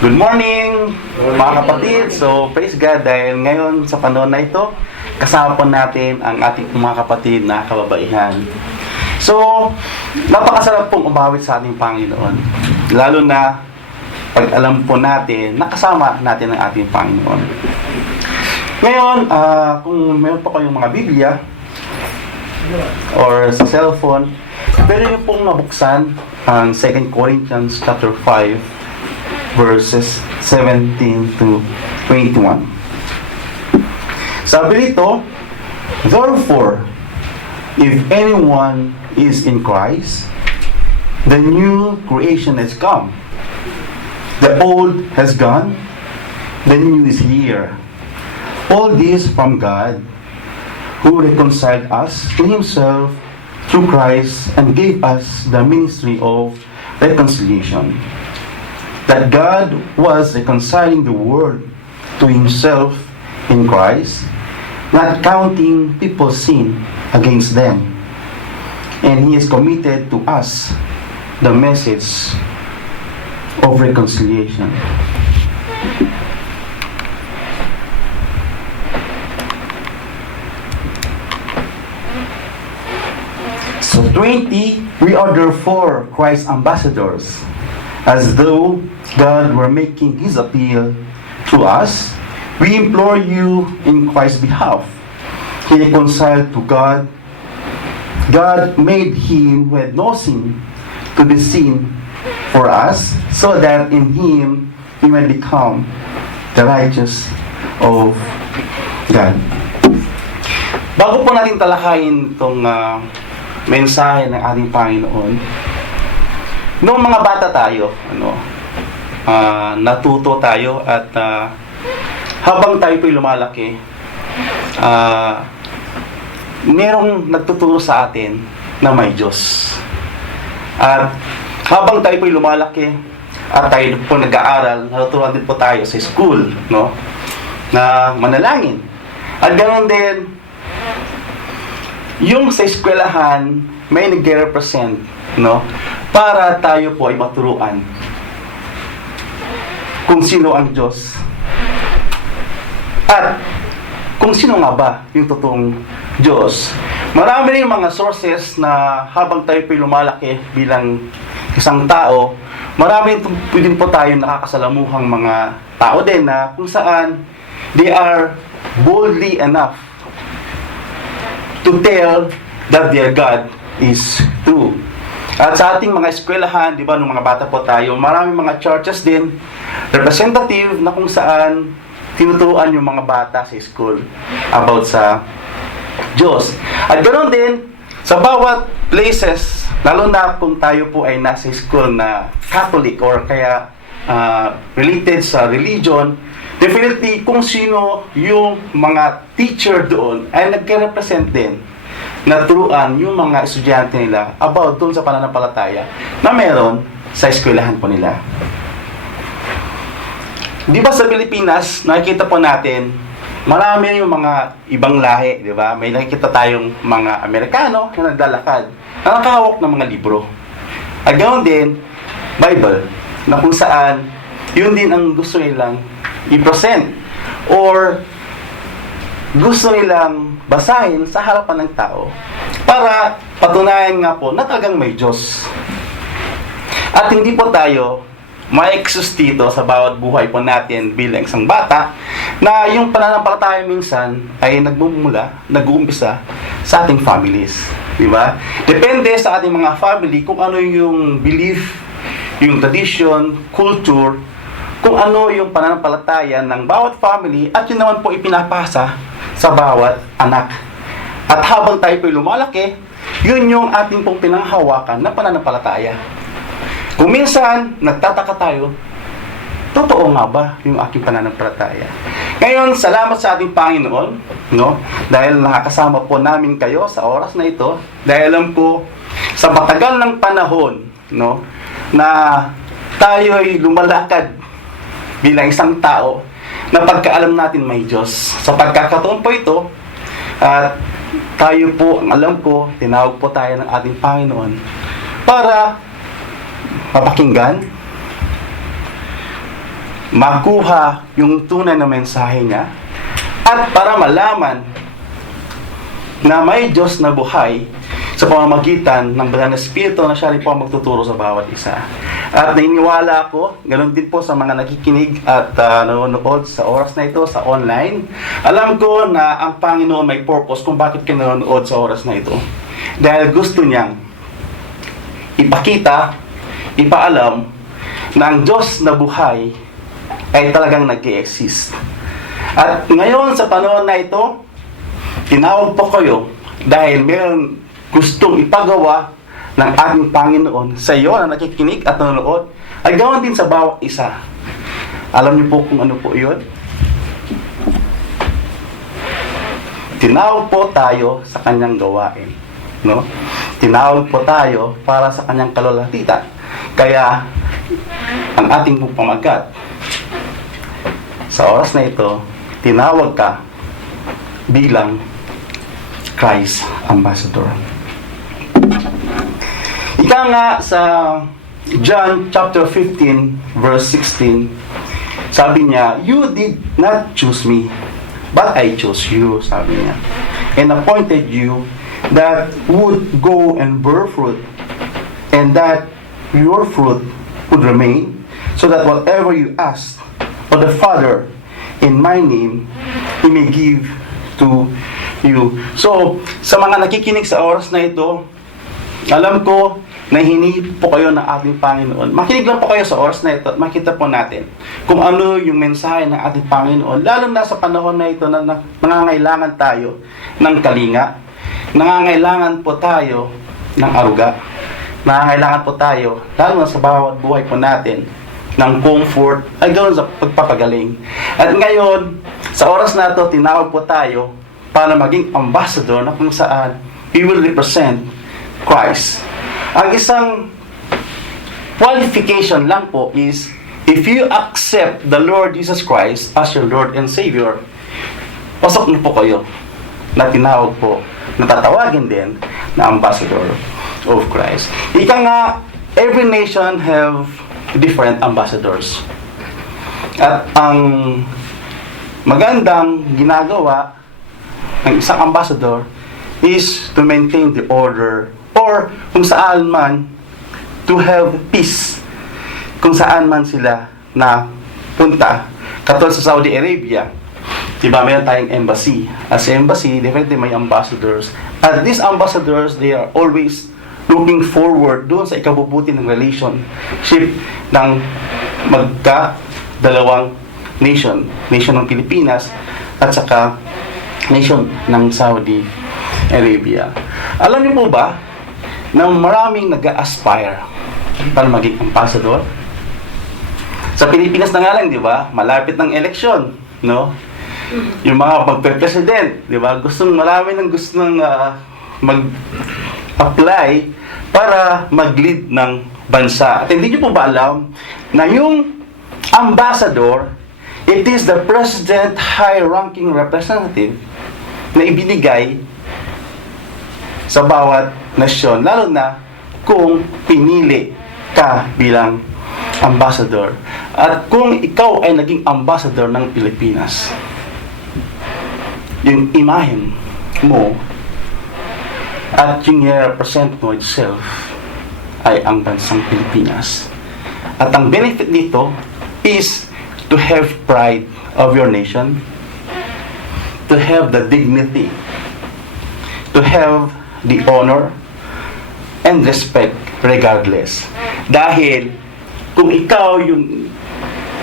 Good morning, mga kapatid. So, praise God dahil ngayon sa panahon na ito, kasama po natin ang ating mga kapatid na kababaihan. So, napakasarap pong umawit sa ating Panginoon. Lalo na pag alam po natin, nakasama natin ang ating Panginoon. Ngayon, kung meron pa kayong mga Biblia or sa cellphone, pwede niyo pong mabuksan ang 2 Corinthians chapter 5 verses 17 to 21. Sabi nito, therefore, if anyone is in Christ, the new creation has come. The old has gone, the new is here. All this from God, who reconciled us to Himself through Christ and gave us the ministry of reconciliation. That God was reconciling the world to Himself in Christ, not counting people's sin against them. And He has committed to us the message of reconciliation. So 20, we are therefore Christ's ambassadors, as though God were making His appeal through us. We implore you in Christ's behalf. He reconciled to God. God made Him who had no sin to be sin for us, so that in Him we may become the righteous of God. Bago po natin talakayin itong mensahe ng ating Panginoon, noong mga bata tayo, natuto tayo at habang tayo po'y lumalaki, merong nagtuturo sa atin na may Diyos. At habang tayo po'y lumalaki at tayo po nag-aaral, natuturuan din po tayo sa school, na manalangin. At ganoon din, yung sa eskwelahan, may nag-represent, para tayo po ay maturuan kung sino ang Diyos at kung sino nga ba yung totoong Diyos. Marami rin mga sources na habang tayo po'y lumalaki bilang isang tao, marami din po tayo nakakasalamuhang mga tao din na kung saan they are boldly enough to tell that their God is true. At sa ating mga eskwelahan, di ba, nung mga bata po tayo, maraming mga churches din, representative na kung saan tinuturuan yung mga bata sa school about sa Diyos. At ganoon din, sa bawat places, lalo na kung tayo po ay nasa school na Catholic or kaya related sa religion, definitely kung sino yung mga teacher doon ay nagre-represent din na turuan yung mga estudyante nila about doon sa pananampalataya na meron sa eskwelahan po nila. Di ba sa Pilipinas, nakikita po natin, marami yung mga ibang lahi, di ba? May nakikita tayong mga Amerikano na naglalakad, na nakahawak ng mga libro. At ganoon din, Bible, na kung saan, yun din ang gusto nilang i-present or gusto nilang basahin sa harapan ng tao para patunayan nga po na talagang may Diyos. At hindi po tayo ma-excuse dito sa bawat buhay po natin bilang isang bata na yung pananampalataya minsan ay nag-uumpisa sa ating families. Di ba? Depende sa ating mga family kung ano yung belief, yung tradition, culture, kung ano yung pananampalataya ng bawat family at yun naman po ipinapasa sa bawat anak. At habang tayo po'y lumalaki, yun yung ating pong pinanghawakan na pananampalataya. Kung minsan, nagtataka tayo, totoo nga ba yung aking pananampalataya? Ngayon, salamat sa ating Panginoon, dahil nakakasama po namin kayo sa oras na ito, dahil alam ko, sa matagal ng panahon, na tayo'y lumalakad bilang isang tao, na pagkaalam natin may Diyos. Sa pagkakataon po ito, at tayo po, ang alam ko, tinawag po tayo ng ating Panginoon para mapakinggan makuha yung tunay na mensahe niya, at para malaman na may Diyos na buhay sa pamamagitan ng Banal na Espiritu na siya rin po ang magtuturo sa bawat isa. At naniniwala ako, ganoon din po sa mga nakikinig at nanonood sa oras na ito sa online. Alam ko na ang Panginoon may purpose kung bakit kayo nanonood sa oras na ito. Dahil gusto niyang ipakita, ipaalam na ang Diyos na buhay ay talagang nag-i-exist. At ngayon sa panahon na ito, tinawag po kayo dahil mayroon gustong ipagawa ng ating Panginoon sa iyo na nakikinig at nanonood, ay gawin din sa bawat isa. Alam niyo po kung ano po yun? Tinawag po tayo sa kanyang gawain. No? Tinawag po tayo para sa kanyang kalulatitan. Kaya, ang ating pong pamagat, sa oras na ito, tinawag ka bilang Christ Ambassador. Ika nga sa John chapter 15 verse 16, sabi niya, "You did not choose me, but I chose you," sabi niya, "and appointed you that would go and bear fruit, and that your fruit would remain, so that whatever you ask of the Father in my name, He may give to you." So, sa mga nakikinig sa oras na ito, alam ko na hinihip po kayo ng ating Panginoon. Makinig lang po kayo sa oras na ito at makita po natin kung ano yung mensahe ng ating Panginoon. Lalo na sa panahon na ito na nangangailangan tayo ng kalinga. Nangangailangan po tayo ng aruga. Nangangailangan po tayo, lalo na sa bawat buhay po natin, ng comfort, ay ganoon sa pagpapagaling. At ngayon, sa oras na ito, tinawag po tayo para maging ambassador na kung saan we will represent Christ. Ang isang qualification lang po is, if you accept the Lord Jesus Christ as your Lord and Savior, pasok na po kayo na tinawag po, natatawagin din na ambassador of Christ. Ika nga, every nation have different ambassadors. At ang magandang ginagawa ng isang ambassador is to maintain the order, or kung saan man to have peace kung saan man sila na punta. Katulad sa Saudi Arabia, diba, mayroon tayong embassy. As embassy, definitely may ambassadors. At these ambassadors, they are always looking forward doon sa ikabubuti ng relationship ng magka-dalawang nation ng Pilipinas at saka nation ng Saudi Arabia. Alam niyo po ba na maraming nag-aspire para maging ambassador? Sa Pilipinas na nga lang, di ba? Malapit ng eleksyon, no? Yung mga magpe-president, di ba? Marami nang gustong mag-apply para mag-lead ng bansa. At hindi niyo po ba alam na yung ambassador, it is the president high-ranking representative na ibinigay sa bawat nasyon, lalo na kung pinili ka bilang ambassador. At kung ikaw ay naging ambassador ng Pilipinas, yung imahen mo at yung represent mo itself ay ang bansang Pilipinas. At ang benefit nito is to have pride of your nation, to have the dignity, to have the honor and respect regardless. Dahil kung ikaw yung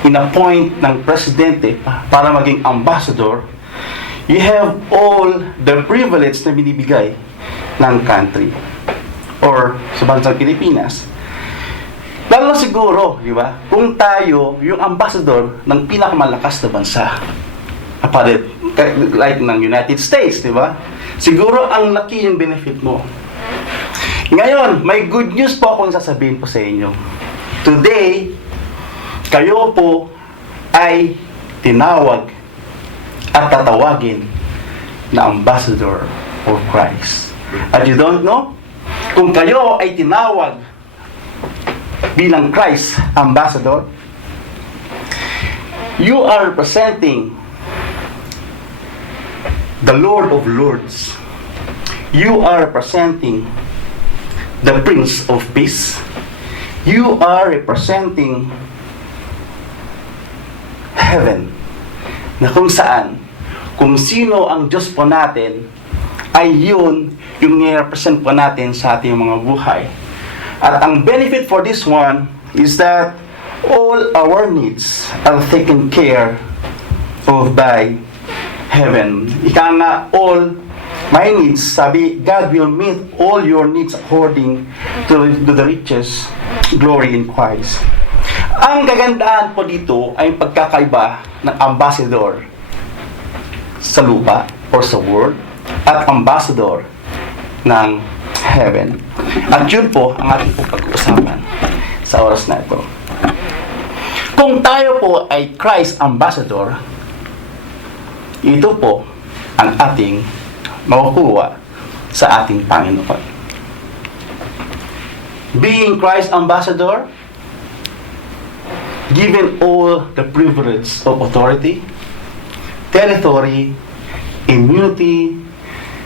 in-appoint ng presidente para maging ambassador, you have all the privilege na binibigay ng country or sa bansang Pilipinas. Lalo na siguro, di ba? Kung tayo yung ambassador ng pinakamalakas na bansa, like ng United States, di ba? Siguro ang laki yung benefit mo. Ngayon, may good news po akong sasabihin po sa inyo. Today, kayo po ay tinawag at tatawagin na ambassador of Christ. At you don't know, kung kayo ay tinawag bilang Christ ambassador, You are representing the Lord of Lords. You are representing the Prince of Peace. You are representing heaven, na kung saan, kung sino ang Diyos po natin, ay yun yung nire-represent po natin sa ating mga buhay. At ang benefit for this one is that all our needs are taken care of by heaven. Ika nga, all my needs, sabi, God will meet all your needs according to the riches, glory in Christ. Ang kagandahan po dito ay pagkakaiba ng ambassador sa lupa or sa world at ambassador ng heaven. At yun po ang ating po pag-uusapan sa oras na ito. Kung tayo po ay Christ ambassador, ito po ang ating makukuha sa ating Panginoon. Being Christ ambassador, given all the privilege of authority, territory, immunity,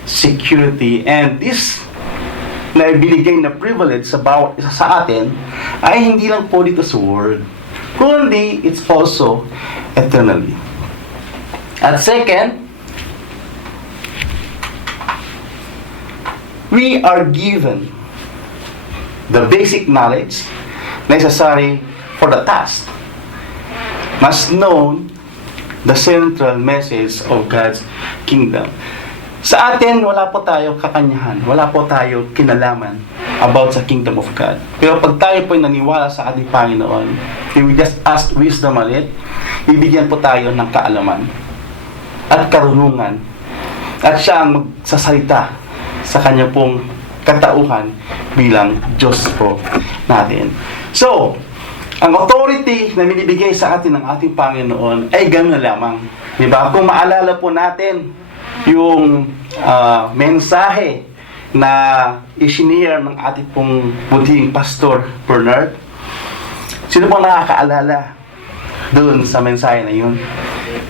security, and this na ibinigay na privilege sa bawat isa sa atin ay hindi lang po dito sa world, kundi it's also eternally. At second, we are given the basic knowledge necessary for the task. Must know the central message of God's kingdom. Sa atin, wala po tayo kakanyahan, wala po tayo kinalaman about sa kingdom of God. Pero pag tayo po naniwala sa ating Panginoon, we just ask wisdom on it, ibigyan po tayo ng kaalaman at karunungan. At siya ang magsasalita sa kanya pong katauhan bilang Diyos po natin. So, ang authority na binibigay sa atin ng ating Panginoon ay gano'n na lamang. Diba? Kung maalala po natin yung mensahe na isinare ng ating pong buting Pastor Bernard, sino pong nakakaalala doon sa mensahe na yun?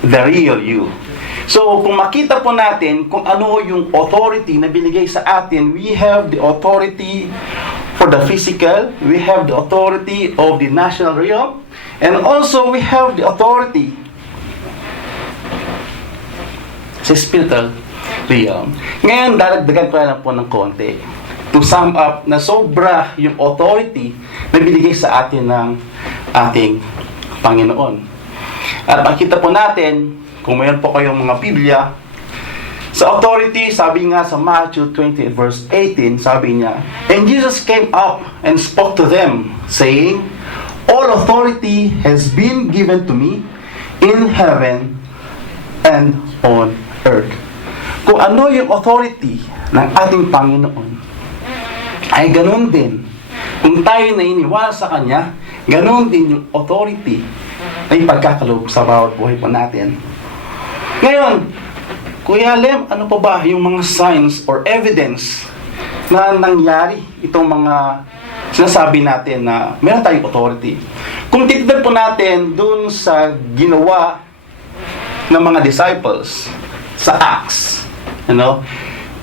The real you. So, kung makita po natin kung ano yung authority na binigay sa atin, we have the authority for the physical, we have the authority of the national realm, and also we have the authority sa spiritual realm. Ngayon, dadagdagan ko na lang po ng konti. To sum up, na sobra yung authority na binigay sa atin ng ating Panginoon. At makita po natin, kung mayroon po kayong mga Biblia, sa authority, sabi nga sa Matthew 20 verse 18, sabi niya, "And Jesus came up and spoke to them, saying, All authority has been given to me in heaven and on earth." Kung ano yung authority ng ating Panginoon, ay ganun din. Kung tayo nainiwala sa Kanya, ganun din yung authority na ipagkakaloob sa bawat buhay po natin. Ngayon, Kuya Lem, ano pa ba yung mga signs or evidence na nangyari itong mga sinasabi natin na meron tayong authority? Kung titignan po natin dun sa ginawa ng mga disciples sa Acts,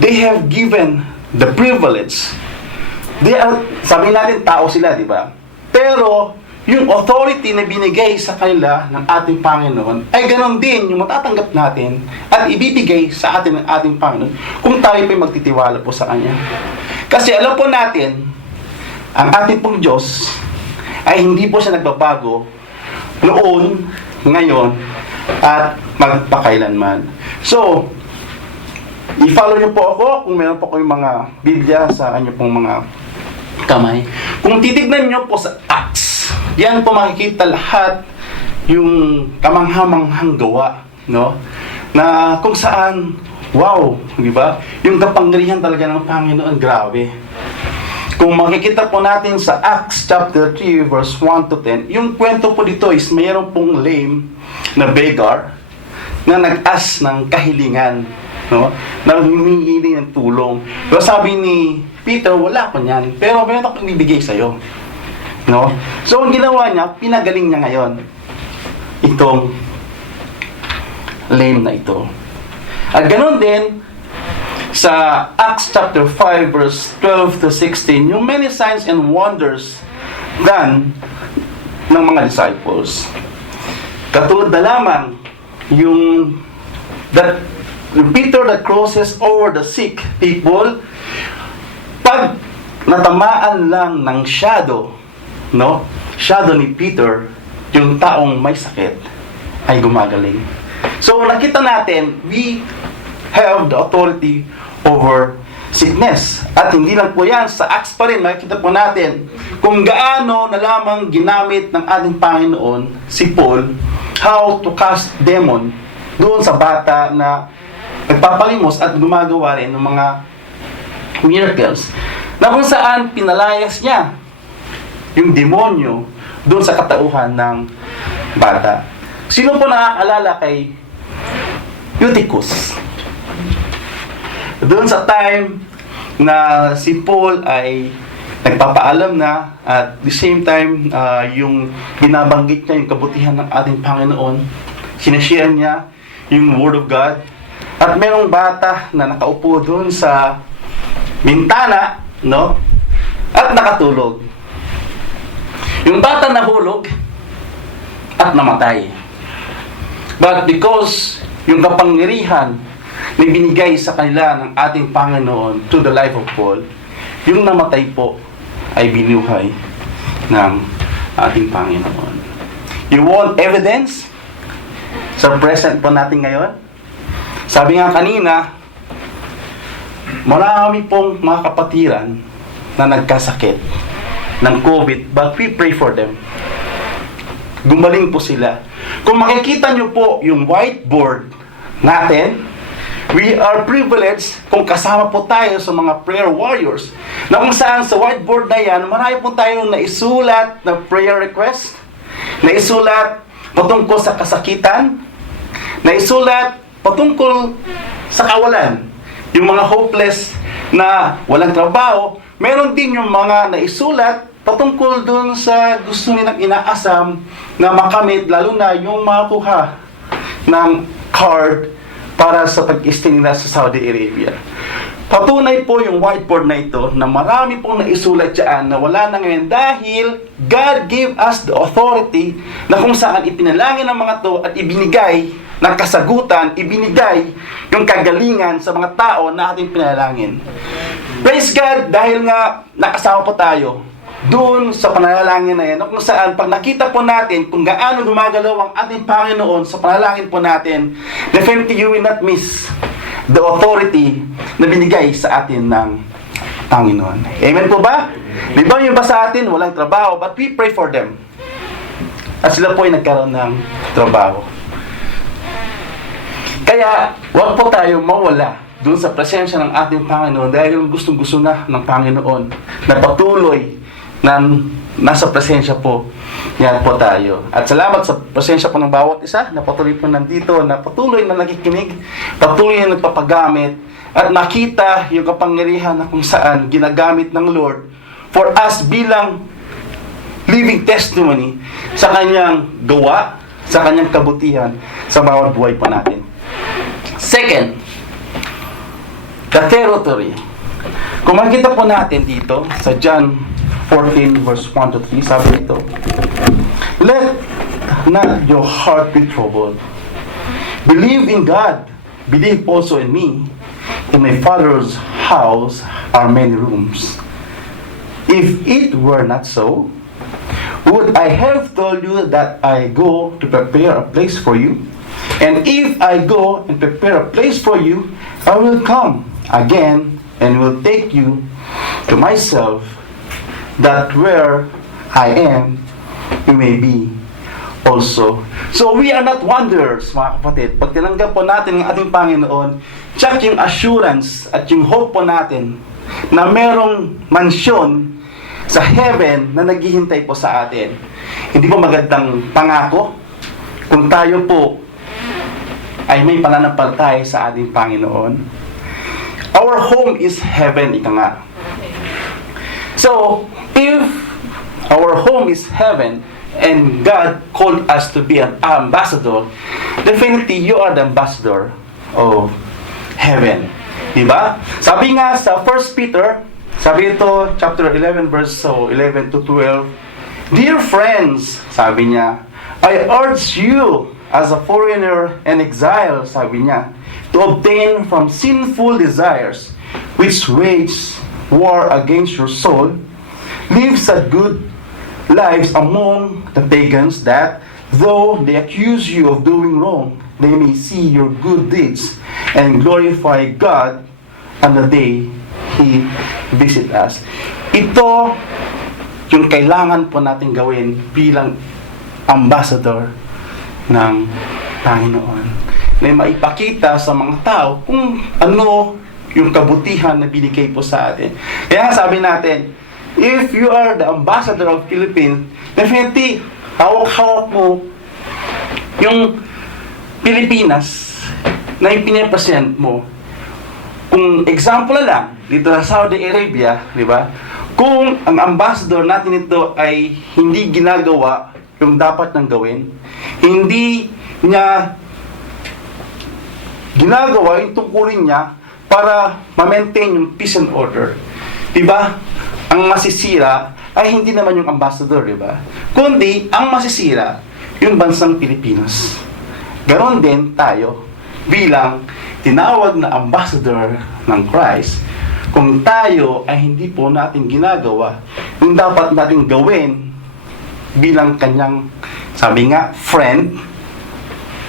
they have given the privilege. They are, sabi natin, tao sila, di ba? Pero yung authority na binigay sa kanila ng ating Panginoon ay ganon din yung matatanggap natin at ibibigay sa atin ng ating Panginoon kung tayo po'y magtitiwala po sa Kanya. Kasi alam po natin, ang ating pong Diyos ay hindi po siya nagbabago noon, ngayon, at magpakailanman. So, i-follow niyo po ako kung meron po kayong mga Biblia sa kanya pong mga kamay. Kung titignan niyo po sa Acts, yan po makikita lahat yung kamanghamanghang gawa, na kung saan, wow, di ba? Yung kapangyarihan talaga ng Panginoon, grabe. Kung makikita po natin sa Acts chapter 3 verse 1 to 10, yung kwento po dito is mayroon pong lame na beggar na nag-ask ng kahilingan, na humihingi ng tulong. Pero sabi ni Peter, wala ko niyan, pero meron akong ibigay sa'yo. So, ang ginawa niya, pinagaling niya ngayon itong lame na ito. At ganoon din, sa Acts chapter 5 verse 12 to 16, yung many signs and wonders done ng mga disciples. Katulad na lamang yung Peter that crosses over the sick people, pag natamaan lang ng shadow ni Peter, yung taong may sakit ay gumagaling. So nakita natin, we have the authority over sickness. At hindi lang po yan, sa Acts pa rin, makikita po natin kung gaano na lamang ginamit ng ating Panginoon si Paul, how to cast demon doon sa bata na nagpapalimos at gumagawa rin ng mga miracles, na kung saan pinalayas niya yung demonyo doon sa katauhan ng bata. Sino po nakakaalala kay Eutychus? Doon sa time na si Paul ay nagpapaalam na, at the same time, yung binabanggit niya yung kabutihan ng ating Panginoon, sinashare niya yung Word of God, at merong bata na nakaupo doon sa bintana, at nakatulog. Yung bata nahulog at namatay. But because yung kapangyarihan na binigay sa kanila ng ating Panginoon to the life of Paul, yung namatay po ay binuhay ng ating Panginoon. You want evidence sa present po natin ngayon? Sabi nga kanina, marami pong mga kapatiran na nagkasakit ng COVID, but we pray for them. Gumaling po sila. Kung makikita nyo po yung whiteboard natin, we are privileged kung kasama po tayo sa mga prayer warriors, na kung saan sa whiteboard na yan, marami po tayong naisulat na prayer request, naisulat patungkol sa kasakitan, naisulat patungkol sa kawalan, yung mga hopeless na walang trabaho. Meron din yung mga naisulat patungkol dun sa gusto nilang inaasam na makamit, lalo na yung makakuha ng card para sa pag-stay nila sa Saudi Arabia. Patunay po yung whiteboard na ito na marami pong naisulat dyan na wala na ngayon, dahil God gave us the authority na kung saan ipinalangin ng mga to at ibinigay ng kasagutan, ibinigay yung kagalingan sa mga tao na ating pinalangin. Praise God, dahil nga nakasama po tayo doon sa panalangin na yan, kung saan pag nakita po natin kung gaano gumagalaw ang ating Panginoon sa panalangin po natin, definitely you will not miss the authority na binigay sa atin ng Panginoon. Amen po ba? Di ba yung ba sa atin walang trabaho, but we pray for them at sila po ay nagkaroon ng trabaho. Kaya huwag po tayo mawala doon sa presensya ng ating Panginoon, dahil gustong-gusto na ng Panginoon na patuloy na nasa presensya po. Yan po tayo. At salamat sa presensya po ng bawat isa na patuloy po nandito, na patuloy na nakikinig, patuloy na nagpapagamit, at nakita yung kapangyarihan na kung saan ginagamit ng Lord for us bilang living testimony sa kanyang gawa, sa kanyang kabutihan sa bawat buhay po natin. Second, the territory. Kung makikita po natin dito sa John 14 verse 1 to 3, sabi dito, let not your heart be troubled. Believe in God, believe also in me. In my Father's house are many rooms. If it were not so, would I have told you that I go to prepare a place for you? And if I go and prepare a place for you, I will come again and will take you to myself, that where I am, you may be also. So we are not wanderers, mga kapatid. Pag tinanggap po natin ang ating Panginoon, check yung assurance at yung hope po natin na merong mansyon sa heaven na naghihintay po sa atin. Hindi po magandang pangako kung tayo po ay may pananampalataya sa ating Panginoon. Our home is heaven, ika nga. So, if our home is heaven, and God called us to be an ambassador, definitely you are the ambassador of heaven. Diba? Sabi nga sa 1 Peter, sabi ito, chapter 11, verse 11 to 12, Dear friends, sabi niya, I urge you as a foreigner and exile, sabi niya, to obtain from sinful desires which wage war against your soul, live such good lives among the pagans that, though they accuse you of doing wrong, they may see your good deeds and glorify God on the day He visit us. Ito yung kailangan po natin gawin bilang ambassador ng Panginoon, na maipakita sa mga tao kung ano yung kabutihan na binigay po sa atin. Kaya sabi natin, if you are the ambassador of Philippines, definitely hawak-hawak mo yung Pilipinas na ipinapresent mo. Kung example na lang, dito sa Saudi Arabia, di ba? Kung ang ambassador natin ito ay hindi ginagawa yung dapat nang gawin, hindi niya ginagawa yung tungkulin niya para ma-maintain yung peace and order. Di ba? Ang masisira ay hindi naman yung ambassador, di ba? Kundi ang masisira yung bansang Pilipinas. Ganon din tayo bilang tinawag na ambassador ng Christ. Kung tayo ay hindi po natin ginagawa yung dapat natin gawin bilang kanyang, sabi nga, friend,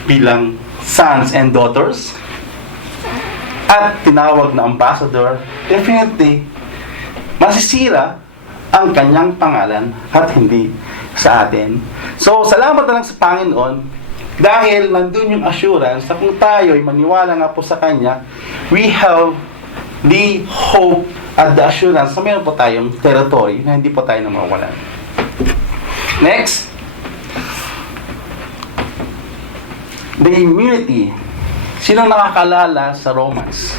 bilang sons and daughters, at tinawag na ambassador, definitely masisira ang kanyang pangalan at hindi sa atin. So, salamat na lang sa Panginoon dahil nandun yung assurance na kung tayo ay maniwala nga po sa Kanya, we have the hope at the assurance na mayroon po tayong territory na hindi po tayo na mawawalan. Next, the immunity. Sino nakakalala sa Romans?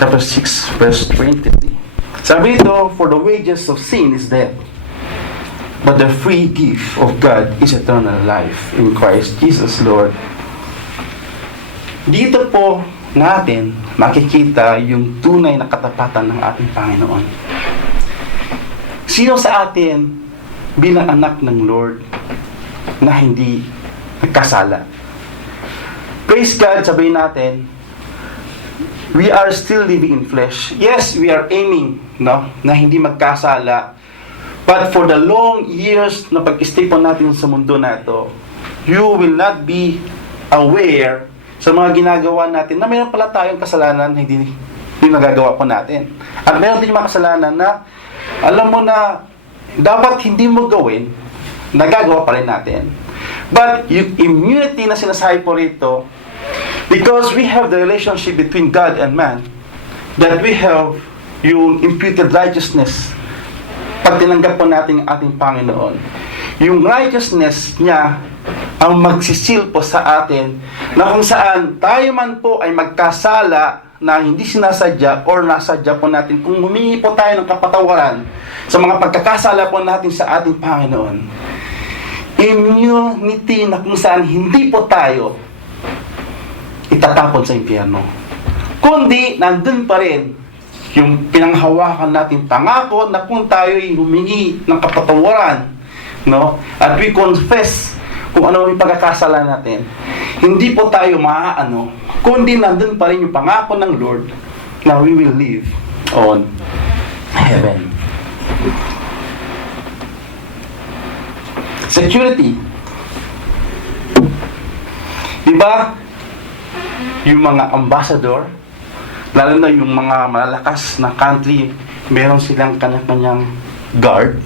Chapter 6, verse 23. Sabi ito, for the wages of sin is death, but the free gift of God is eternal life in Christ Jesus Lord. Dito po natin makikita yung tunay na katapatan ng ating Panginoon. Sino sa atin bilang anak ng Lord na hindi nagkasala? Praise God, sabihin natin, we are still living in flesh. Yes, we are aiming, no, na hindi magkasala. But for the long years na pag-stay po natin sa mundo na ito, you will not be aware sa mga ginagawa natin na mayroon pala tayong kasalanan na hindi nagagawa po natin. At mayroon din mga kasalanan na alam mo na dapat hindi mo gawin, nagagawa pa rin natin. But yung immunity na sinasabi po rito, because we have the relationship between God and man, that we have yung imputed righteousness pag tinanggap po natin ang ating Panginoon. Yung righteousness niya ang magsisil po sa atin na kung saan tayo man po ay magkasala na hindi sinasadya or nasadya po natin, kung humingi po tayo ng kapatawaran sa mga pagkakasala po natin sa ating Panginoon, immunity na kung saan hindi po tayo itatapon sa impyerno, kundi nandun pa rin yung pinanghawakan natin pangako na kung tayo ay humingi ng kapatawaran, no, at we confess kung ano yung pagkakasala natin, hindi po tayo maaano, kundi nandun pa rin yung pangako ng Lord na we will live on heaven. Security. Diba? Yung mga ambassador, lalo na yung mga malalakas na country, meron silang kanya-kanyang guard.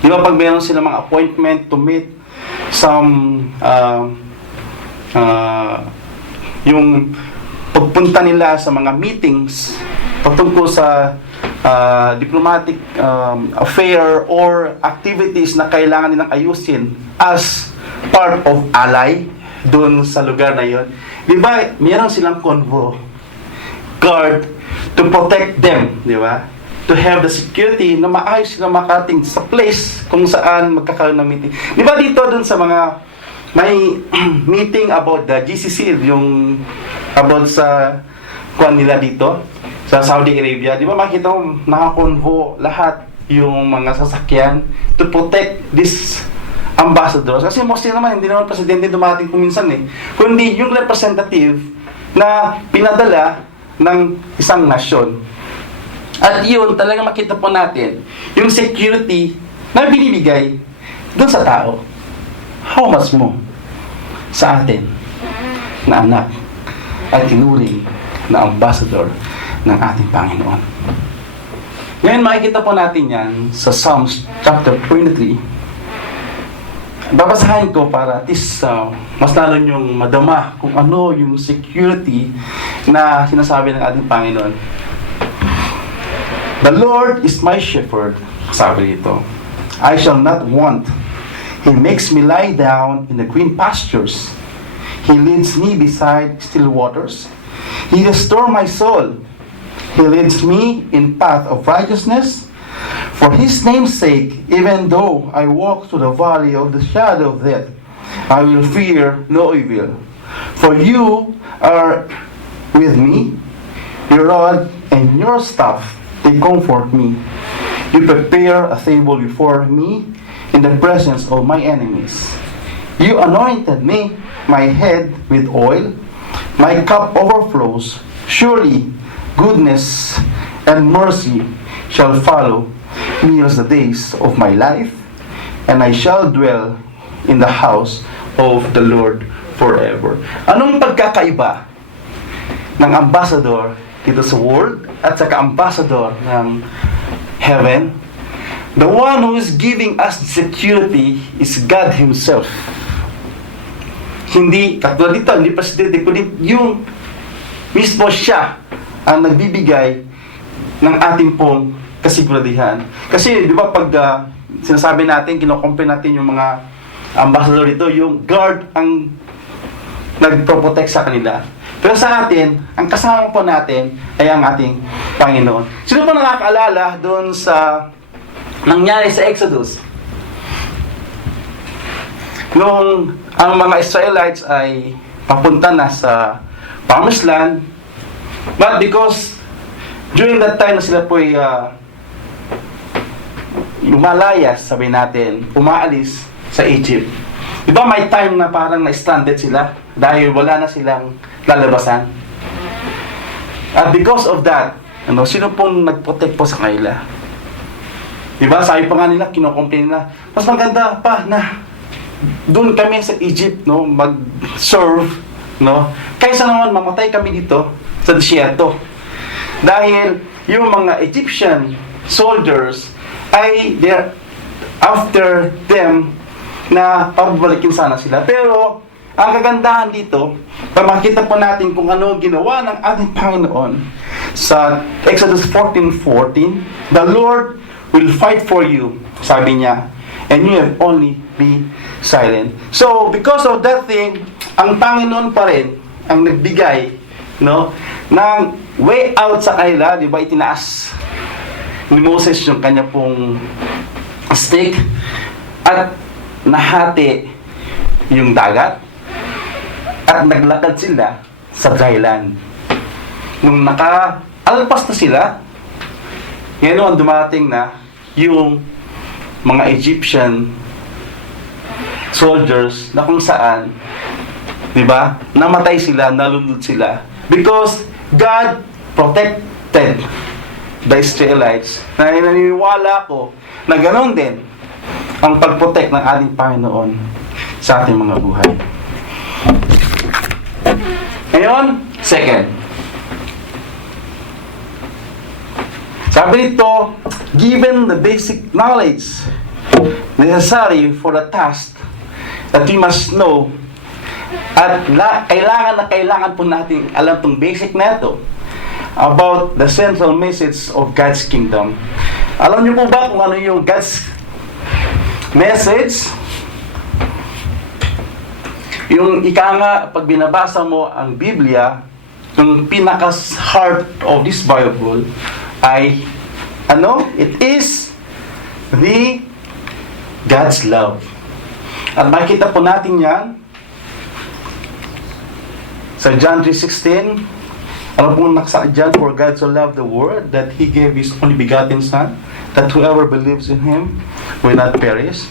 Di ba pag meron silang mga appointment to meet some yung pagpunta nila sa mga meetings patungkol sa diplomatic affair or activities na kailangan nilang ayusin as part of ally doon sa lugar na yon. Di ba meron silang convoy, guard to protect them, di ba? To to have the security na maayos sila makating sa place kung saan magkakaroon ng meeting. Di ba dito dun sa mga may meeting about the GCC, yung about sa kuan nila dito sa Saudi Arabia, di ba makita mo nakakonvo lahat yung mga sasakyan to protect this ambassadors, kasi mostly naman hindi naman presidente dumating kuminsan kundi yung representative na pinadala ng isang nasyon. At yun talaga makita po natin yung security na binibigay dun sa tao. How much mo sa atin na anak at tinuring na ambassador ng ating Panginoon. Ngayon makikita po natin yan sa Psalms chapter 23. Babasahin ko para at least mas lalo nyong madama kung ano yung security na sinasabi ng ating Panginoon. The Lord is my shepherd, sabi dito. I shall not want. He makes me lie down in the green pastures. He leads me beside still waters. He restores my soul. He leads me in path of righteousness. For His name's sake, even though I walk through the valley of the shadow of death, I will fear no evil. For You are with me. Your rod and Your staff, they comfort me. You prepare a table before me in the presence of my enemies. You anointed me, my head with oil. My cup overflows. Surely goodness and mercy shall follow me all the days of my life, and I shall dwell in the house of the Lord forever. Anong pagkakaiba ng ambassador dito sa world at saka ambassador ng heaven? The one who is giving us security is God Himself. Hindi, katulad dito, hindi presidente, kundi yung mismo siya ang nagbibigay ng ating pong kasiguradihan. Kasi, di ba, pag sinasabi natin, kinocompare natin yung mga ambassador dito, yung guard ang nagpro-protect sa kanila. Pero sa atin, ang kasama po natin ay ang ating Panginoon. Sino po nakakaalala doon sa nangyari sa Exodus? Nung ang mga Israelites ay papunta na sa Promised Land, but because during that time na sila po ay lumalayas, sabi natin, umaalis sa Egypt. Diba may time na parang na-stranded sila dahil wala na silang lalabasan? At because of that, sino pong nag-protect po sa kanila? Diba? Sabi pa nga nila, kino-complain nila, mas maganda pa na doon kami sa Egypt, mag-serve, kaysa naman mamatay kami dito sa desierto. Dahil yung mga Egyptian soldiers ay they're after them na pabalikin sana sila. Pero ang kagandahan dito, makita po natin kung ano ginawa ng ating Panginoon sa Exodus 14:14. The Lord will fight for you, sabi niya, and you have only be silent. So, because of that thing, ang Panginoon pa rin ang nagbigay ng way out sa kanila. Di ba, itinaas ni Moses yung kanya pong stick at nahati yung dagat at naglakad sila sa dry land. Nung nakaalpas na sila, ngayon dumating na yung mga Egyptian soldiers na kung saan, di ba, namatay sila, nalunod sila. Because God protected the Israelites. Na naniniwala ko na ganoon din ang pag-protect ng ating Panginoon sa ating mga buhay. Ngayon, second. Sabi nito, given the basic knowledge necessary for the task that we must know, at kailangan po natin alam itong basic na ito about the central message of God's kingdom. Alam niyo po ba kung ano yung God's message? Yung ika nga, pag binabasa mo ang Biblia, yung pinaka-heart of this Bible ay Ano? It is the God's love. At makikita po natin yan sa John 3:16. Ano pong nakasa dyan? For God so loved the world that He gave His only begotten Son, that whoever believes in Him will not perish.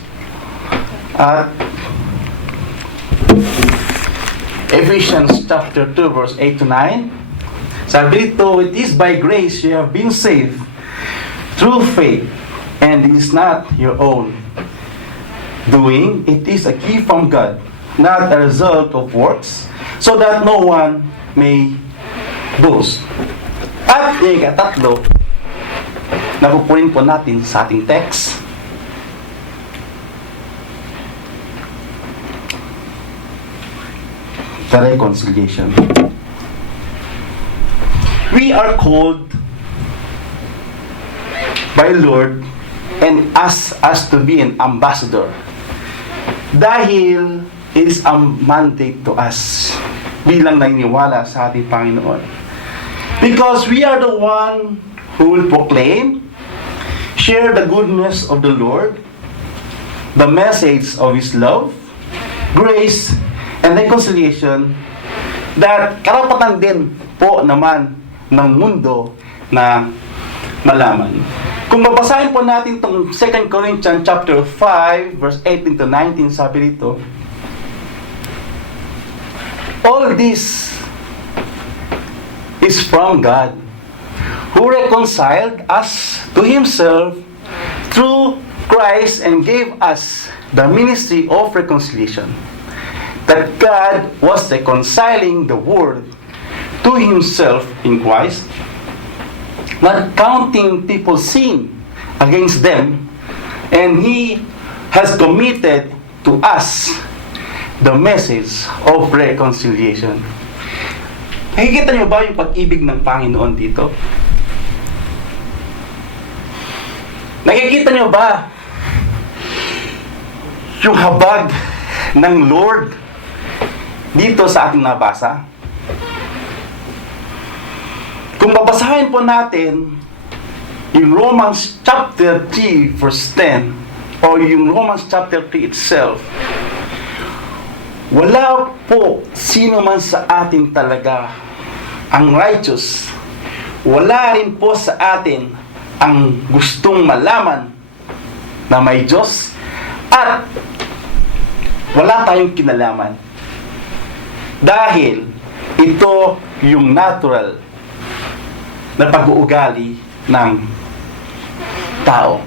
At Ephesians chapter 2 verse 8 to 9. Sabi dito, it is by grace you have been saved through faith, and it is not your own doing. It is a gift from God, not a result of works, so that no one may boast. At ikatatlo, napupunin po natin sa ating text. The reconciliation. We are called by Lord and asked us to be an ambassador. Dahil it is a mandate to us bilang naniniwala sa ating Panginoon. Because we are the one who will proclaim, share the goodness of the Lord, the message of His love, grace, and reconciliation, that karapatan din po naman ng mundo na malaman. Kung babasahin po natin itong 2 Corinthians chapter 5 verse 18 to 19, sabi dito, all this is from God, who reconciled us to Himself through Christ and gave us the ministry of reconciliation. That God was reconciling the world to Himself in Christ, not counting people's sin against them, and He has committed to us the message of reconciliation. Nakikita niyo ba yung pag-ibig ng Panginoon dito? Nakikita niyo ba yung habag ng Lord dito sa ating nabasa? Kung babasahin po natin yung Romans chapter 3 verse 10 o yung Romans chapter 3 itself, wala po sino man sa atin talaga ang righteous. Wala rin po sa atin ang gustong malaman na may Diyos, at wala tayong kinalaman. Dahil ito yung natural na pag-uugali ng tao.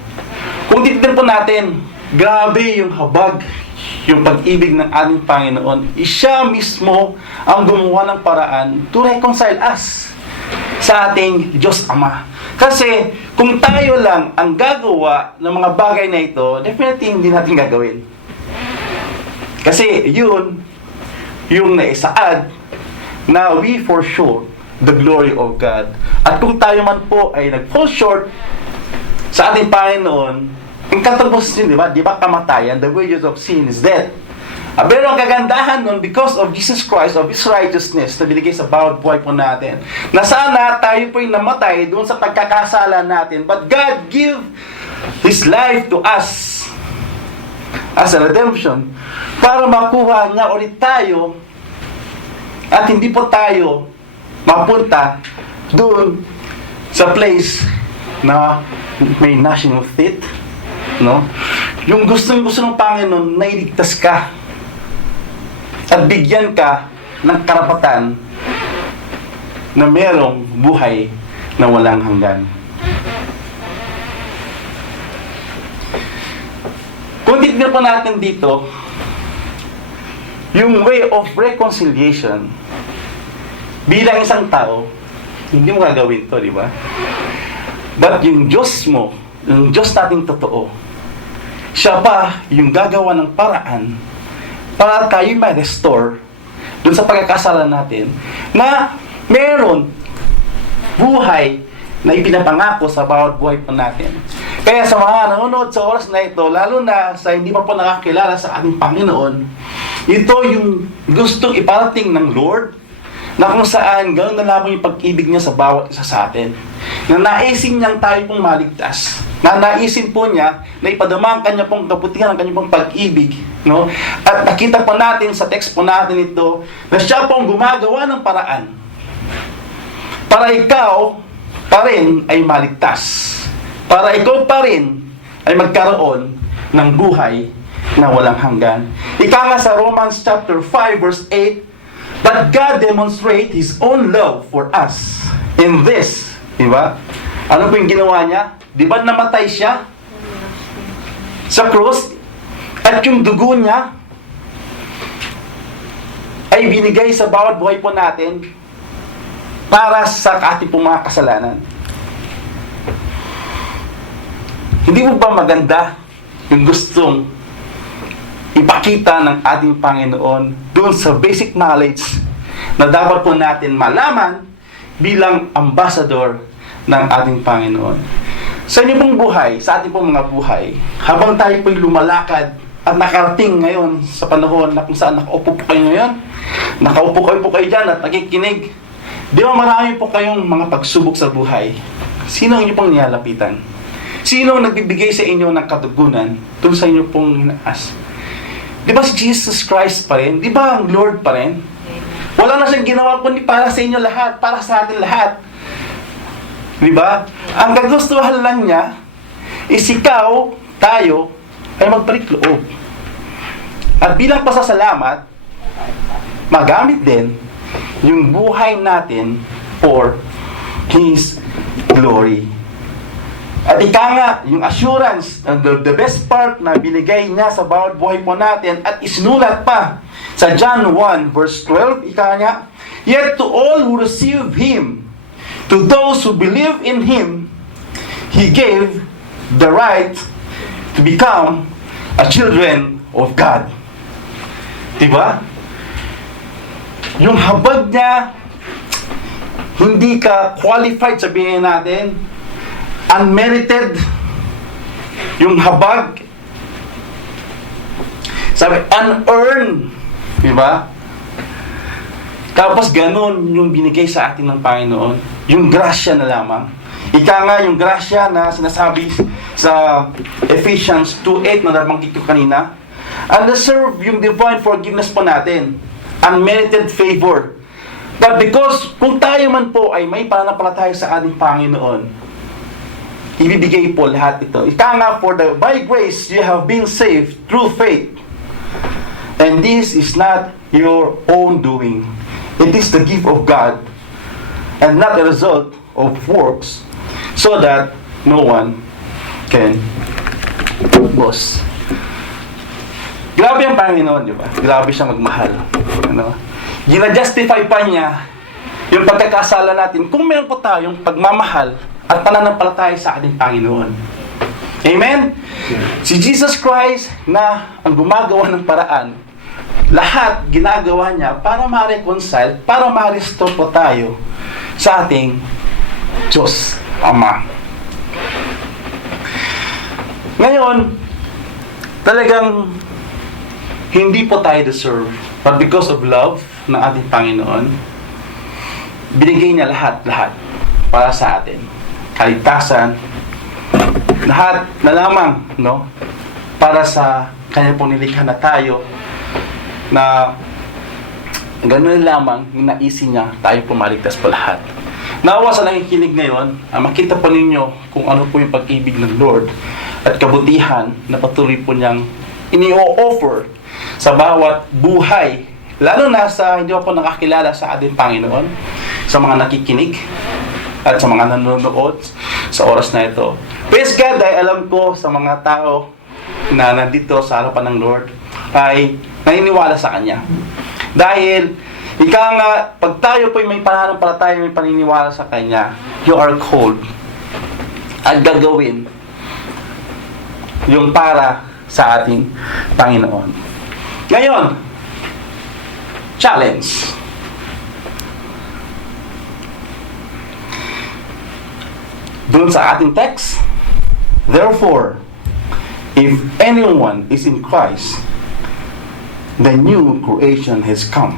Kung titignan po natin, grabe yung habag, yung pag-ibig ng ating Panginoon. Siya mismo ang gumawa ng paraan to reconcile us sa ating Diyos Ama. Kasi kung tayo lang ang gagawa ng mga bagay na ito, definitely hindi natin gagawin. Kasi yun yung naisaad na we for sure the glory of God. At kung tayo man po ay nag-fall short sa ating Panginoon, ang katapos din, di ba? Di ba kamatayan? The wages of sin is death. Pero ang kagandahan nun, because of Jesus Christ, of His righteousness na binigay sa bawat buhay po natin, na sana tayo po'y namatay doon sa pagkakasala natin, but God give His life to us as a redemption para makuha niya ulit tayo at hindi po tayo mapunta doon sa place na may gnashing of teeth, no? Yung gusto ng Panginoon na iligtas ka at bigyan ka ng karapatan na merong buhay na walang hanggan. Kung titignan pa natin dito, yung way of reconciliation, bilang isang tao, hindi mo gagawin to, di ba? But yung Diyos mo, yung Diyos nating totoo, siya pa yung gagawa ng paraan para tayo may restore dun sa pagkakasala natin na meron buhay na ipinapangako sa bawat buhay po natin. Kaya sa mga nanonood sa oras na ito, lalo na sa hindi pa po nakakilala sa ating Panginoon, ito yung gustong iparating ng Lord na kung saan gano'n na lamang yung pag-ibig niya sa bawat isa sa atin. Na naisin niyang tayo pong maligtas. Na naisin po niya na ipadama ang kanya pong kabutihan, ang kanya pong pag-ibig. No? At nakita po natin sa text po natin ito na siya pong gumagawa ng paraan para ikaw pa rin ay maligtas. Para ikaw pa rin ay magkaroon ng buhay na walang hanggan. Ika nga sa Romans chapter 5 verse 8, but God demonstrate His own love for us in this. Diba? Ano po yung ginawa niya? Di ba namatay siya sa cross? At yung dugo niya ay binigay sa bawat buhay po natin para sa ating pong mga kasalanan. Hindi mo ba maganda yung gustong ipakita ng ating Panginoon doon sa basic knowledge na dapat po natin malaman bilang ambassador ng ating Panginoon? Sa inyo pong buhay, sa ating pong mga buhay, habang tayo po'y lumalakad at nakarating ngayon sa panahon na kung saan nakaupo po kayo ngayon, nakaupo kayo po kayo dyan at nakikinig, di ba marami po kayong mga pagsubok sa buhay? Sino ang inyo pong nilalapitan? Sino ang nagbibigay sa inyo ng katugunan doon sa inyo pong hinaas? Di ba si Jesus Christ pa rin? Di ba ang Lord pa rin? Wala na siyang ginawa kundi para sa inyo lahat, para sa atin lahat. Di ba? Ang kagustuhan lang niya is ikaw, tayo, ay magbalik loob. At bilang pasasalamat, magamit din yung buhay natin for His glory. At ika nga, yung assurance, the best part na binigay niya sa bawat buhay po natin at isinulat pa sa John 1 verse 12, ika nga, yet to all who receive Him, to those who believe in Him, He gave the right to become a children of God. Diba? Yung habag niya, hindi ka qualified, sabihin natin, unmerited, yung habag, sabi, unearned, diba? Tapos ganun yung binigay sa atin ng Panginoon, yung grasya na lamang. Ika nga yung grasya na sinasabi sa Ephesians 2:8 na nabanggit ko kanina, undeserved yung divine forgiveness po natin, unmerited favor. But because kung tayo man po ay may pananampalataya sa ating Panginoon, ibibigay po lahat ito. Ika nga, for the by grace you have been saved through faith. And this is not your own doing. It is the gift of God and not a result of works, so that no one can boast. Grabe ang Panginoon, di ba? Grabe siya magmahal. Ano? Gina-justify pa niya yung pagkakasala natin kung meron po tayong pagmamahal at pananampalataya sa ating Panginoon. Amen? Si Jesus Christ na ang gumagawa ng paraan, lahat ginagawa niya para ma-reconcile, para ma-restore po tayo sa ating Diyos Ama. Ngayon, talagang hindi po tayo deserve, but because of love ng ating Panginoon, binigay niya lahat para sa atin. Kaligtasan, lahat na lamang, no? Para sa kanya pong nilikha na tayo, na ganoon lamang yung naisin niya, tayo pumaligtas po lahat. Nawa sa nakikinig ngayon, makita po ninyo kung ano po yung pag-ibig ng Lord at kabutihan na patuloy po niyang ini-offer sa bawat buhay, lalo na sa hindi pa po nakakilala sa ating Panginoon, sa mga nakikinig at sa mga nanonood sa oras na ito. Praise God, dahil alam ko sa mga tao na nandito sa harapan ng Lord ay naniniwala sa Kanya. Dahil ika nga, pag tayo po may pananampalataya, may paniniwala sa Kanya, you are called at gagawin yung para sa ating Panginoon. Ngayon, challenge. Doon sa ating text, therefore, if anyone is in Christ, the new creation has come.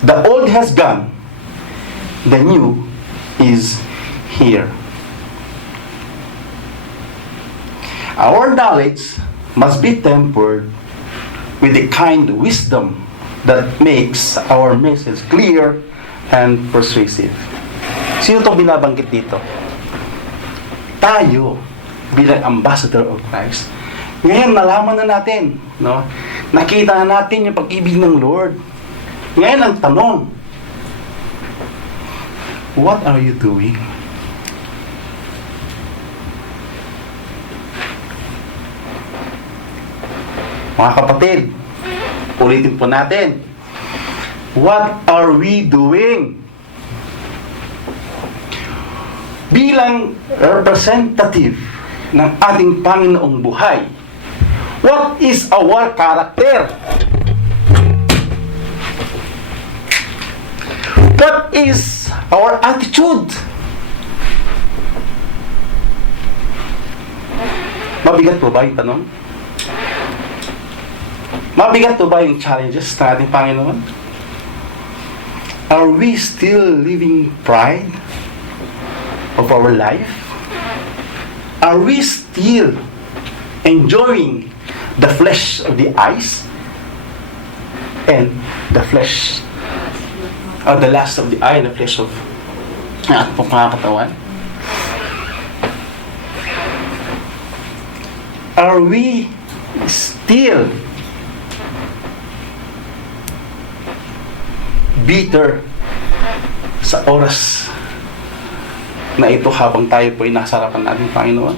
The old has gone, the new is here. Our knowledge must be tempered with the kind wisdom that makes our message clear and persuasive. Sino itong binabanggit dito? Tayo, bilang ambassador of Christ. Ngayon, nalaman na natin, no? Nakita na natin yung pag-ibig ng Lord. Ngayon, ang tanong, what are you doing? Mga kapatid, ulitin po natin. What are we doing? Bilang representative ng ating Panginoong buhay, what is our character? What is our attitude? Mabigat po ba yung tanong? Mabigat po ba yung challenges ng ating Panginoon? Are we still living pride of our life? Are we still enjoying the flesh of the eyes and the flesh of the lust of the eye and the flesh of ating pangkatawan? Are we still bitter sa oras na ito habang tayo po ay nasa harapan natin Panginoon?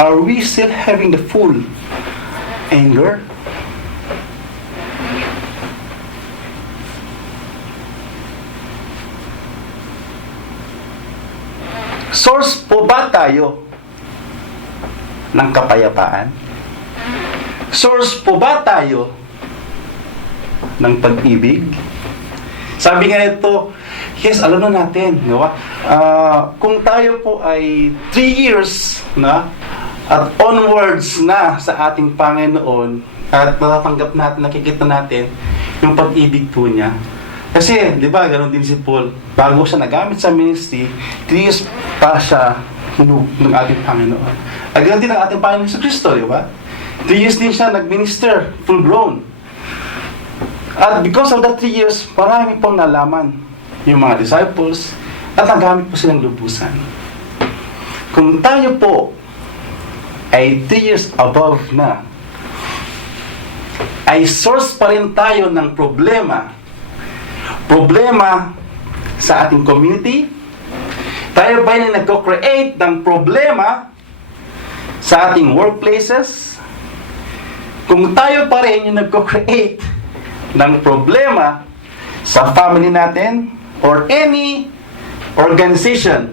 Are we still having the full anger? Source po ba tayo ng kapayapaan? Source po ba tayo ng pag-ibig? Sabi nga ito, yes, alam na natin, di ba? Kung tayo po ay 3 years na at onwards na sa ating Panginoon at natatanggap natin, nakikita natin yung pag-ibig po niya. Kasi, di ba, ganoon din si Paul, bago siya nagamit sa ministry, 3 years pa siya hinug ng ating Panginoon. At ganoon din ang ating Panginoon sa Kristo, di ba? 3 years din siya nag-minister, full grown. At because of that 3 years, marami pong nalaman yung mga disciples at nagamit po silang lubusan. Kung tayo po ay 3 years above na, ay source pa rin tayo ng problema. Problema sa ating community. Tayo ba yung nagko-create ng problema sa ating workplaces? Kung tayo pa rin yung nagko-create ng problema sa family natin or any organization,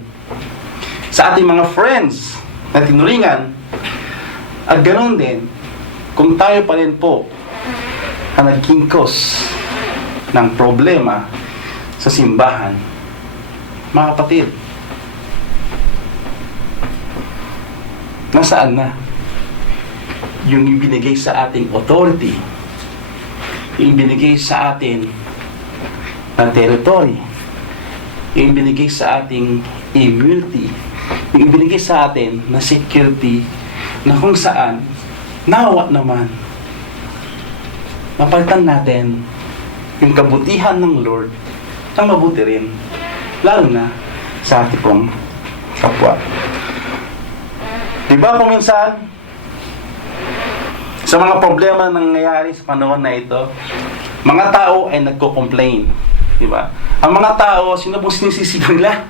sa ating mga friends na tinuringan, at ganoon din kung tayo pa rin po ang naging cause ng problema sa simbahan, mga kapatid, nasaan na yung ibinigay sa ating authority, yung ibinigay sa atin na territory, yung ibinigay sa ating immunity, yung ibinigay sa atin na security, na kung saan nawa naman mapalitan natin yung kabutihan ng Lord na mabuti rin, lalo na sa ating pong kapwa. Diba kung minsan sa mga problema na nangyayari sa panahon na ito, mga tao ay nagko-complain, diba? Ang mga tao, sino pong sinisisi nila?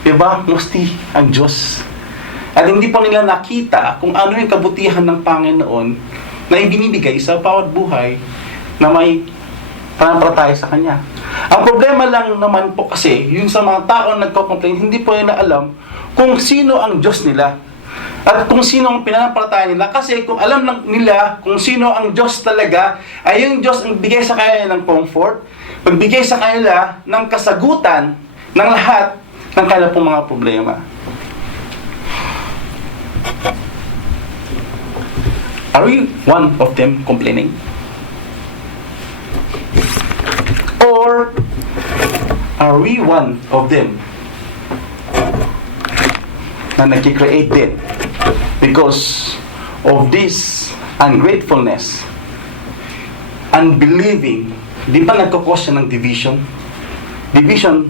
Diba? Mostly ang Diyos. At hindi po nila nakita kung ano yung kabutihan ng Panginoon na ibinibigay sa bawat buhay na may panampalataya sa Kanya. Ang problema lang naman po kasi, yung sa mga tao na nagko-complain, hindi po nila alam kung sino ang Diyos nila. At kung sino ang pinanampalataya nila. Kasi kung alam nila kung sino ang Diyos talaga, ay yung Diyos ang bigay sa kanila ng comfort, magbigay sa kanila ng kasagutan ng lahat ng kanilang pong mga problema. Are we one of them complaining? Are we one of them na nag-create din because of this ungratefulness, unbelieving? Di ba nagkakos siya ng division? Division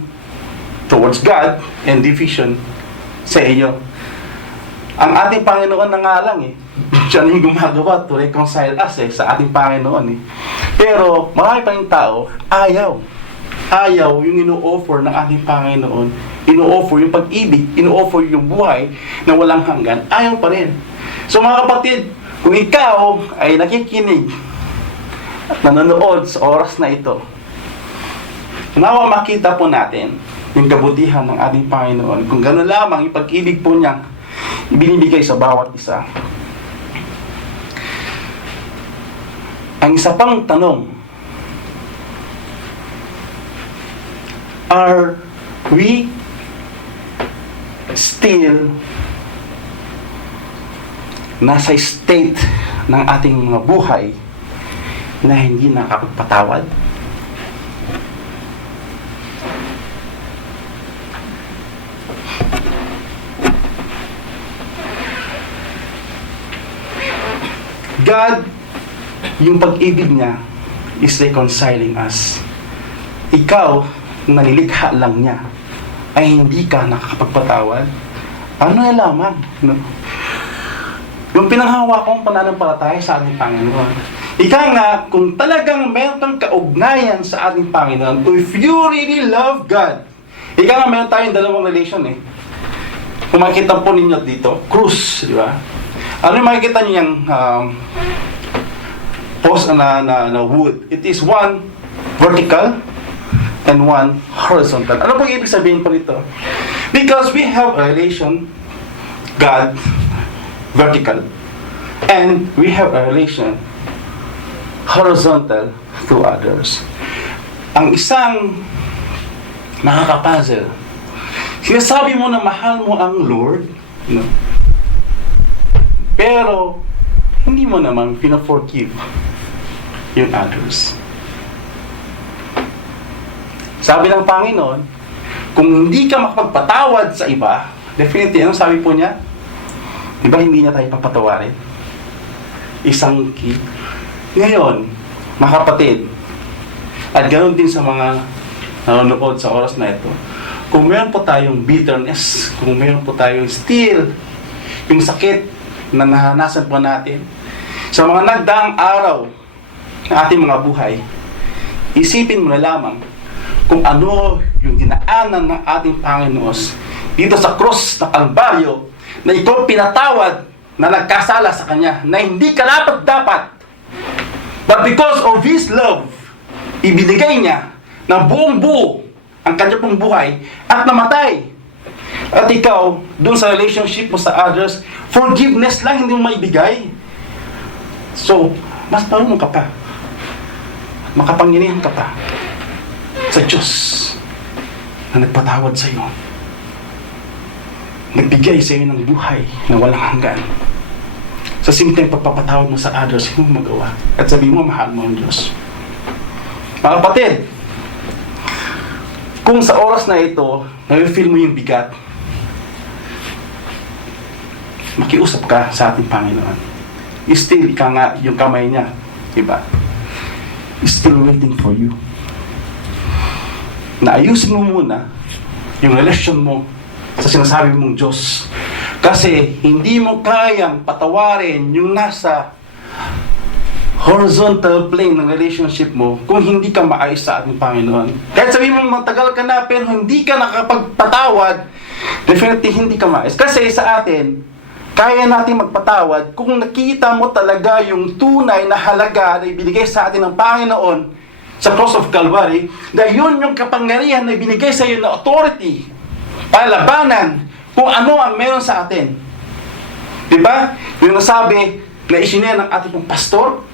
towards God and division sa iyo. Ang ating Panginoon na nga lang siya yung gumagawa to reconcile us sa ating Panginoon Pero marami pa yung tao, ayaw yung ino-offer ng ating Panginoon, ino-offer yung pag-ibig, ino-offer yung buhay na walang hanggan, ayaw pa rin. So mga kapatid, kung ikaw ay nakikinig at nanonood sa oras na ito, nawa makita po natin yung kabutihan ng ating Panginoon, kung gano'n lamang yung pag-ibig po niya ibinibigay sa bawat isa. Ang isa pang tanong, are we still nasa state ng ating mga buhay na hindi nakakapagpatawad? God, yung pag-ibig niya is reconciling us. Ikaw, na nilikha lang niya, ay hindi ka nakakapagpatawad. Ano na lamang? No? Yung pinanghawa kong pananampalataya sa ating Panginoon. Ika nga, kung talagang meron kang kaugnayan sa ating Panginoon, if you really love God, ika nga, meron tayong dalawang relation Kung makikita po ninyo dito, cross, di ba? Ano yung makikita niyo yung post na wood? It is one vertical and one horizontal. Ano pong ibig sabihin po nito? Because we have a relation, God, vertical, and we have a relation, horizontal, to others. Ang isang nakaka-puzzle, sinasabi mo na mahal mo ang Lord, pero hindi mo naman pina-forgive yung others. Sabi ng Panginoon, kung hindi ka makapagpatawad sa iba, definitely, anong sabi po niya? Diba hindi niya tayo papatawarin? Isang key. Ngayon, mga kapatid, at ganoon din sa mga nanonood sa oras na ito, kung meron po tayong bitterness, kung meron po tayong still, yung sakit na naranasan po natin, sa mga nagdaang araw ng ating mga buhay, isipin mo na lamang kung ano yung dinaanan ng ating Panginoon dito sa cross na Kalbaryo, na ikaw pinatawad na nagkasala sa Kanya, na hindi karapat-dapat, but because of His love, ibinigay niya na buong-buo ang Kanya pong buhay at namatay. At ikaw, dun sa relationship mo sa others, forgiveness lang hindi mo maibigay. So, mas marunong ka pa, makapangyarihan ka pa sa Diyos na nagpatawad sa iyo, nagbigay sa iyo ng buhay na walang hanggan. Sa simpleng pagpapatawad mo sa others, hindi mo magawa. At sabihin mo, mahal mo ang Diyos. Mga kapatid, kung sa oras na ito, na-feel mo yung bigat, makiusap ka sa ating Panginoon. Still, ika nga yung kamay niya, diba? Still waiting for you. Naayusin mo muna yung relasyon mo sa sinasabi mong Diyos. Kasi hindi mo kayang patawarin yung nasa horizontal plane ng relationship mo kung hindi ka maayos sa ating Panginoon. Kahit sabihin mo matagal ka na pero hindi ka nakapagpatawad, definitely hindi ka maayos. Kasi sa atin, kaya natin magpatawad kung nakita mo talaga yung tunay na halaga na ibinigay sa atin ng Panginoon sa cross of Calvary, na yun yung kapangyarihan na ibinigay sa iyo na authority para labanan kung ano ang meron sa atin. Diba? Yung nasabi na isinaya ng ating pastor,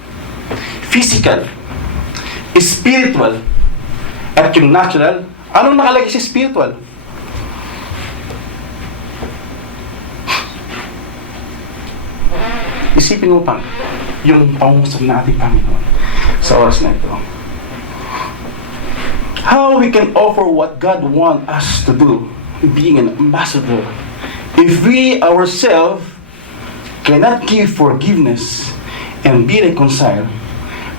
physical, spiritual, at yung natural. Anong nakalagay sa spiritual? Isipin mo pa yung pangusap na ating Panginoon sa oras na ito. how we can offer what God wants us to do, being an ambassador, if we ourselves cannot give forgiveness and be reconciled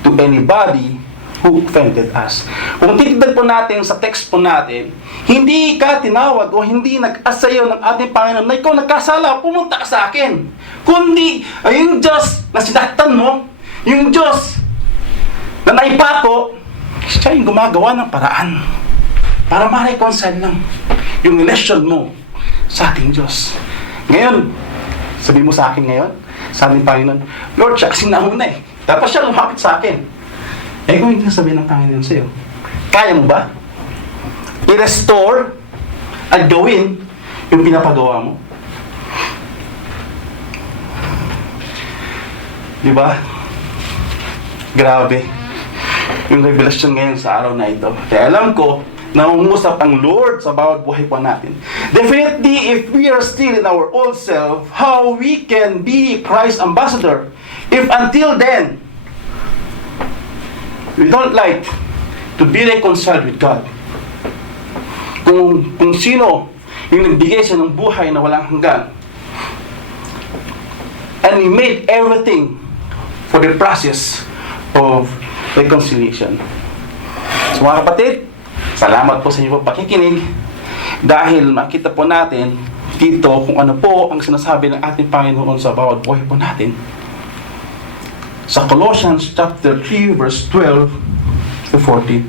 to anybody who offended us. Kung titignan po natin sa text po natin, hindi ka tinawag o hindi nag-asayaw ng ating Panginoon na ikaw nagkasala, pumunta ka sa akin. Kundi, ay yung Diyos na sinaktan mo, yung Diyos na naipato, siya yung gumagawa ng paraan para ma-reconcile lang yung relation mo sa ating Diyos. Ngayon, sabi mo sa akin ngayon, sa ating Panginoon, Lord, siya kasi nauna eh. Tapos siya lumapit sa akin. Eh kung hindi sabihin ng Panginoon sa'yo, kaya mo ba i-restore at gawin yung pinapagawa mo? Di ba? Grabe yung revelasyon ngayon sa araw na ito. Kaya alam ko, nangungusap ang Lord sa bawat buhay po natin. Definitely, if we are still in our old self, how we can be Christ's ambassador if until then we don't like to be reconciled with God. Kung sino yung nagbigay sa ng buhay na walang hanggan, and He made everything for the process of reconciliation. So mga kapatid, salamat po sa inyo po pakikinig dahil makita po natin dito kung ano po ang sinasabi ng ating Panginoon sa bawat buhay po natin. Sa Colossians chapter 3 verse 12 to 14.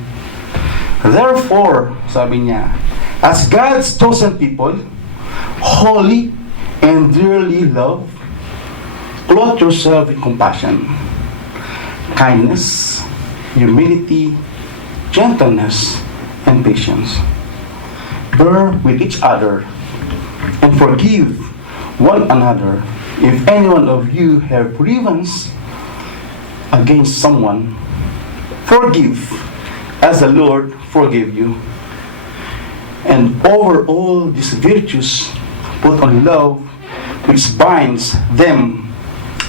Therefore, sabi niya, as God's chosen people, holy and dearly loved, clothe yourself with compassion, kindness, humility, gentleness, and patience. Bear with each other and forgive one another if any one of you have grievance against someone. Forgive as the Lord forgave you. And over all these virtues put on love, which binds them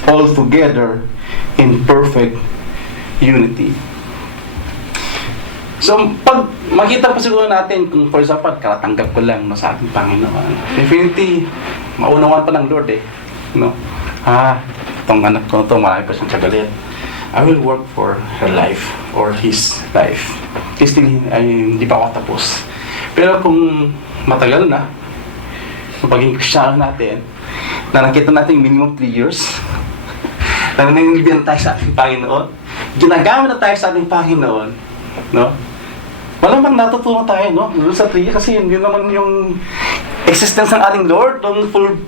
all together in perfect unity. So, pag makita pa siguro natin, kung for example, karatanggap ko lang sa ating Panginoon, definitely, maunawan pa ng Lord eh. No? Itong anak ko, marami pa siyang tsagalit. I will work for her life or his life. Still, hindi pa ako tapos. Pero kung matagal na, kung paging Kristiyano natin, na nakita natin minimum 3 years, na naninibihan tayo sa ating Panginoon, ginagamit na tayo sa ating Panginoon, no? Malamang natutunan tayo, no? Doon sa 3 years, kasi yun naman yung existence ng ating Lord, yung full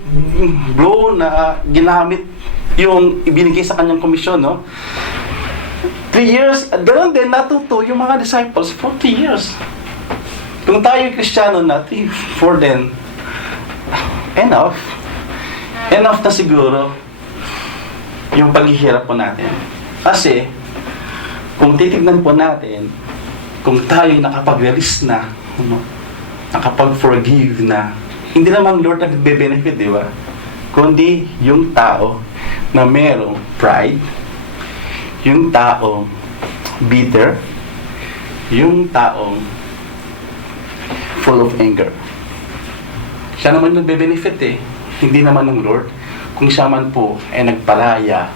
blow na ginamit yung ibinigay sa kanyang komisyon, no? 3 years, at ganoon din, natuto yung mga disciples for 3 years. Kung tayo Kristiyano na 3, 4 din, enough na siguro yung paghihirap po natin. Kasi, kung titignan po natin, kung tayo nakapag-release na, nakapag-forgive na, hindi naman Lord na nagbe-benefit, di ba? Kundi yung tao na merong pride, yung taong bitter, yung taong full of anger. Siya naman nagbe-benefit eh. Hindi naman ng Lord. Kung siya man po ay nagpalaya,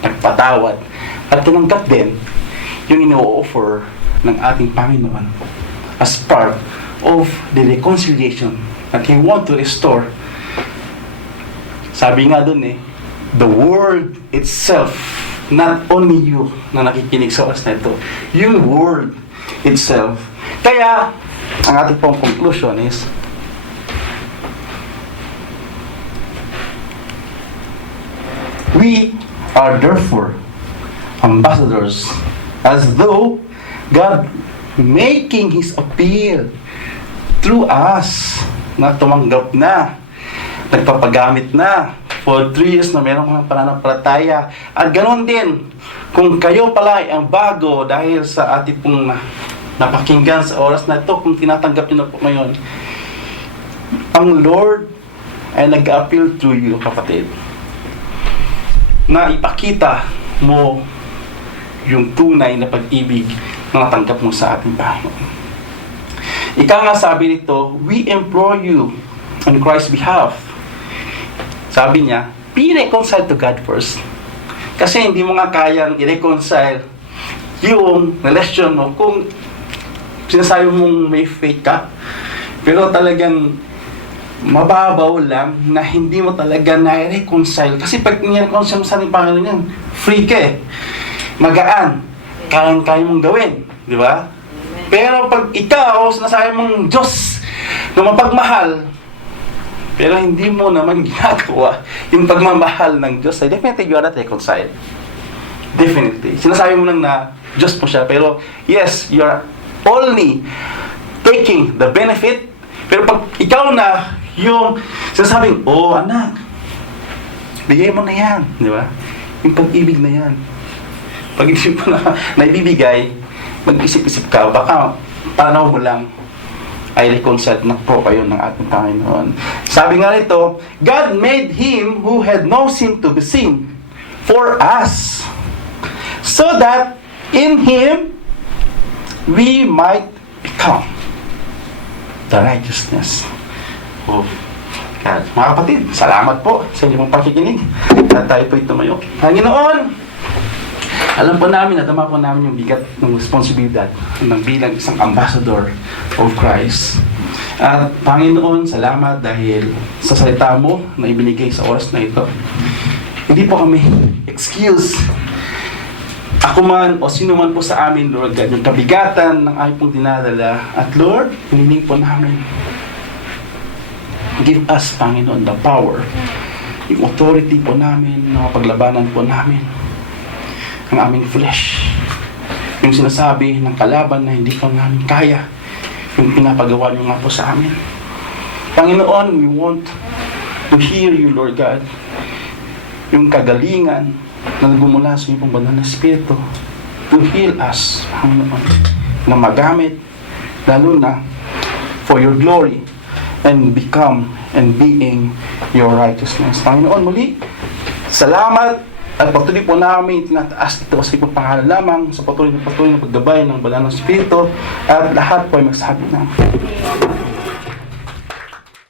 nagpatawad, at tinanggap din yung ino-offer ng ating Panginoon as part of the reconciliation that He want to restore. Sabi nga dun eh, the world itself, not only you na nakikinig sa oras na ito, yung world itself. Kaya, ang ating pong conclusion is, we are therefore ambassadors, as though God making His appeal through us, na tumanggap na, nagpapagamit na for 3 years na meron kang pananampalataya. At ganoon din, kung kayo pala ay ang bago dahil sa ating pong napakinggan sa oras na ito, kung tinatanggap nyo na po ngayon, ang Lord ay nag-appeal through you, kapatid, na ipakita mo yung tunay na pag-ibig na natanggap mo sa ating Panginoon. Ika nga sabi nito, we implore you on Christ's behalf. Sabi niya, be reconciled to God first. Kasi hindi mo nga kayang i-reconcile yung relasyon mo kung sinasabi mong may faith ka, pero talagang mababaw lang na hindi mo talaga na-reconcile. Kasi pag ni-reconcile mo sa ating Panginoon yan, free ka eh. Magaan. Kaya mong gawin. Di ba? Pero pag ikaw, sinasabi mong Diyos na mapagmahal, pero hindi mo naman ginagawa yung pagmamahal ng Diyos, ay definitely you are not reconciled. Definitely. Sinasabi mo lang na Diyos mo siya, pero yes, you are only taking the benefit, pero pag ikaw na yung sinasabing, oh anak, bigay mo na yan, di ba? Yung pag-ibig na yan. Pag-ibig mo na ibibigay, mag-isip-isip ka, baka panaw mo lang ay reconciled na po kayo ng ating Panginoon. Sabi nga nito, God made Him who had no sin to be sin for us, so that in Him we might become the righteousness of God. Mga kapatid, salamat po sa inyong pakikinig. At tayo po'y tumayo. Panginoon, alam po namin, natama po namin yung bigat ng responsibilidad ng bilang isang ambassador of Christ. At Panginoon, salamat dahil sa salita mo na ibinigay sa oras na ito. Hindi po kami excuse. Ako man o sino man po sa amin, Lord God, yung kabigatan ng aming pong dinadala. At Lord, hiniling po namin, give us, Panginoon, the power, yung authority po namin, na paglabanan po namin ang aming flesh. Yung sinasabi ng kalaban na hindi pa namin kaya, yung pinapagawa niyo nga po sa amin. Panginoon, we want to hear you, Lord God. Yung kagalingan na nagmumula sa iyong banal na Espiritu to heal us, Panginoon, na magamit, lalo na for your glory and become and being your righteousness. Panginoon, muli, salamat. At patuloy po namin tinataas ito sa iyong pangalan lamang sa patuloy na paggabay ng banal na Espiritu, at lahat po ay magsabi na